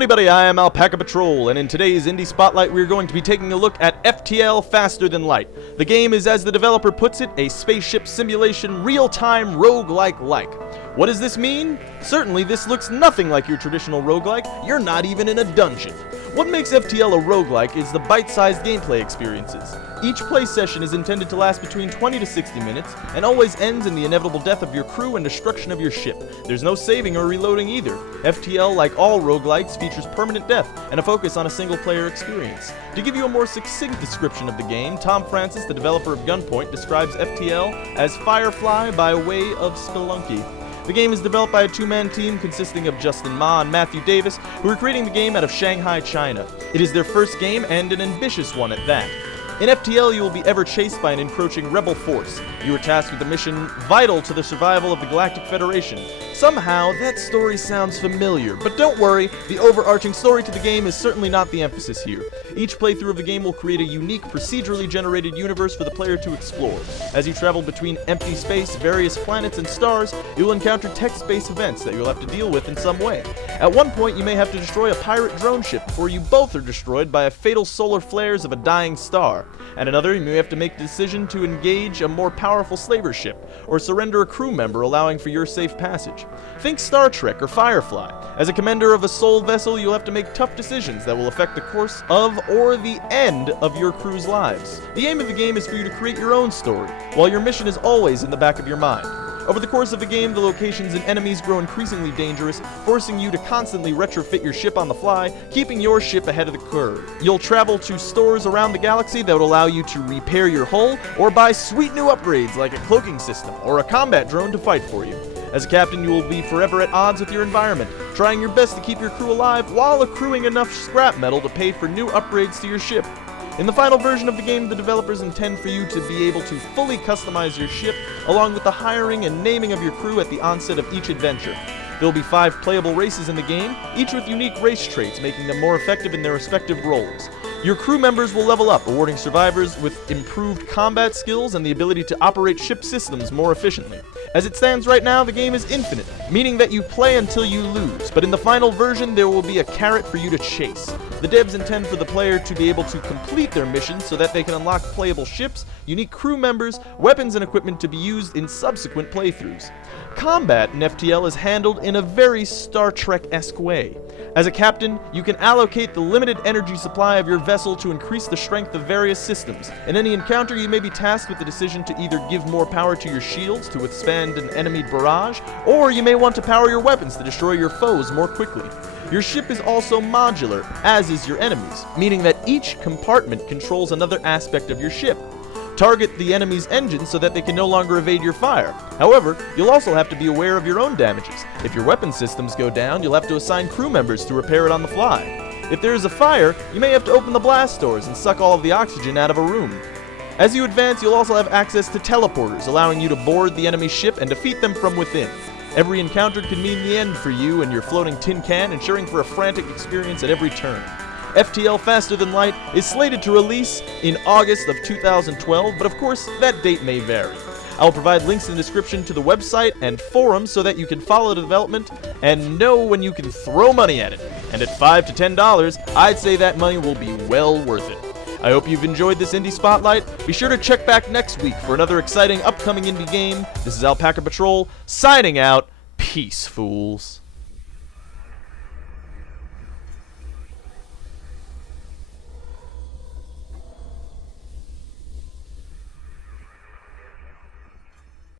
anybody, I am Alpaca Patrol, and in today's Indie Spotlight we are going to be taking a look at FTL Faster Than Light. The game is, as the developer puts it, a spaceship simulation real-time roguelike. What does this mean? Certainly this looks nothing like your traditional roguelike. You're not even in a dungeon. What makes FTL a roguelike is the bite-sized gameplay experiences. Each play session is intended to last between 20 to 60 minutes, and always ends in the inevitable death of your crew and destruction of your ship. There's no saving or reloading either. FTL, like all roguelikes, features permanent death and a focus on a single-player experience. To give you a more succinct description of the game, Tom Francis, the developer of Gunpoint, describes FTL as Firefly by way of Spelunky. The game is developed by a two-man team consisting of Justin Ma and Matthew Davis, who are creating the game out of Shanghai, China. It is their first game, and an ambitious one at that. In FTL, you will be ever chased by an encroaching rebel force. You are tasked with a mission vital to the survival of the Galactic Federation. Somehow, that story sounds familiar, but don't worry, the overarching story to the game is certainly not the emphasis here. Each playthrough of the game will create a unique, procedurally generated universe for the player to explore. As you travel between empty space, various planets, and stars, you will encounter text-based events that you'll have to deal with in some way. At one point, you may have to destroy a pirate drone ship before you both are destroyed by a fatal solar flares of a dying star. At another, you may have to make the decision to engage a more powerful slaver ship, or surrender a crew member, allowing for your safe passage. Think Star Trek or Firefly. As a commander of a soul vessel, you'll have to make tough decisions that will affect the course of or the end of your crew's lives. The aim of the game is for you to create your own story, while your mission is always in the back of your mind. Over the course of the game, the locations and enemies grow increasingly dangerous, forcing you to constantly retrofit your ship on the fly, keeping your ship ahead of the curve. You'll travel to stores around the galaxy that will allow you to repair your hull, or buy sweet new upgrades like a cloaking system or a combat drone to fight for you. As a captain, you will be forever at odds with your environment, trying your best to keep your crew alive while accruing enough scrap metal to pay for new upgrades to your ship. In the final version of the game, the developers intend for you to be able to fully customize your ship, along with the hiring and naming of your crew at the onset of each adventure. There will be 5 playable races in the game, each with unique race traits, making them more effective in their respective roles. Your crew members will level up, awarding survivors with improved combat skills and the ability to operate ship systems more efficiently. As it stands right now, the game is infinite, meaning that you play until you lose, but in the final version there will be a carrot for you to chase. The devs intend for the player to be able to complete their missions so that they can unlock playable ships, unique crew members, weapons, and equipment to be used in subsequent playthroughs. Combat in FTL is handled in a very Star Trek-esque way. As a captain, you can allocate the limited energy supply of your vessel to increase the strength of various systems. In any encounter, you may be tasked with the decision to either give more power to your shields to withstand an enemy barrage, or you may want to power your weapons to destroy your foes more quickly. Your ship is also modular, as is your enemies, meaning that each compartment controls another aspect of your ship. Target the enemy's engines so that they can no longer evade your fire. However, you'll also have to be aware of your own damages. If your weapon systems go down, you'll have to assign crew members to repair it on the fly. If there is a fire, you may have to open the blast doors and suck all of the oxygen out of a room. As you advance, you'll also have access to teleporters, allowing you to board the enemy ship and defeat them from within. Every encounter can mean the end for you and your floating tin can, ensuring for a frantic experience at every turn. FTL Faster Than Light is slated to release in August of 2012, but of course, that date may vary. I will provide links in the description to the website and forums so that you can follow the development and know when you can throw money at it. And at $5 to $10, I'd say that money will be well worth it. I hope you've enjoyed this Indie Spotlight. Be sure to check back next week for another exciting upcoming indie game. This is Alpaca Patrol, signing out. Peace, fools.